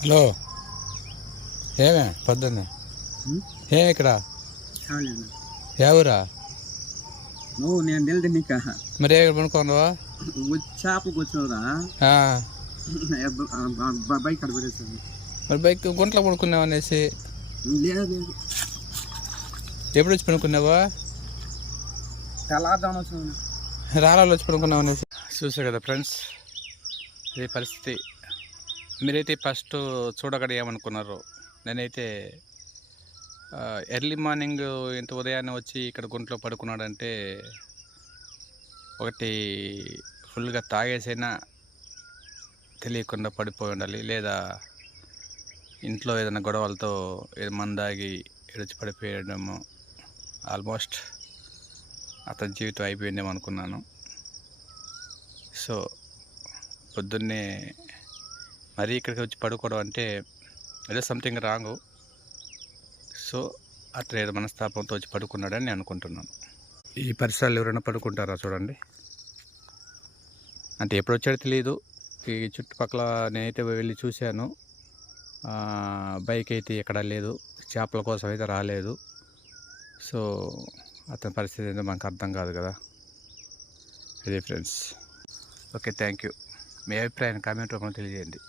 Hello, ఏమే పొద్దున్నే ఏమి ఇక్కడ ఎవరా నువ్వు నేను తెలియదు నీకు మరి ఏ పనుకోనవా? చేపలు కూర్చున్నావురా బైక్ అక్కడ పెట్టేసాను. మరి బైక్ గుంట్లో పడుకున్నావు అనేసి లేదు ఎప్పుడు వచ్చి పనుకున్నావా? తెల్లారుదాం వచ్చాను. రాళ్ళలో వచ్చి పనుకున్నావు అనేసి చూసా కదా ఫ్రెండ్స్, ఇది పరిస్థితి. మీరైతే ఫస్ట్ చూడగడ ఏమనుకున్నారు? నేనైతే ఎర్లీ మార్నింగ్ ఇంత ఉదయాన్నే వచ్చి ఇక్కడ గుంట్లో పడుకున్నాడంటే ఒకటి ఫుల్గా తాగేసైనా తెలియకుండా పడిపోయి ఉండాలి, లేదా ఇంట్లో ఏదైనా గొడవలతో మందాగి ఎడిచి పడిపోయడము. ఆల్మోస్ట్ అతని జీవితం అయిపోయిందేమో అనుకున్నాను. సో పొద్దున్నే మరీ ఇక్కడికి వచ్చి పడుకోవడం అంటే ఏదో సంథింగ్ రాంగు. సో అట్లా ఏదో మనస్తాపంతో వచ్చి పడుకున్నాడని నేను అనుకుంటున్నాను. ఈ పరిసరాలు ఎవరైనా పడుకుంటారా చూడండి. అంటే ఎప్పుడు వచ్చాడో తెలియదు. ఈ చుట్టుపక్కల నేనైతే వెళ్ళి చూశాను, బైక్ అయితే ఎక్కడా లేదు, చేపల కోసం అయితే రాలేదు. సో అతని పరిస్థితి ఏంటో మనకు అర్థం కాదు కదా. ఇది ఫ్రెండ్స్. Okay, thank you. మీ అభిప్రాయాన్ని కామెంట్ రూపంలో తెలియజేయండి.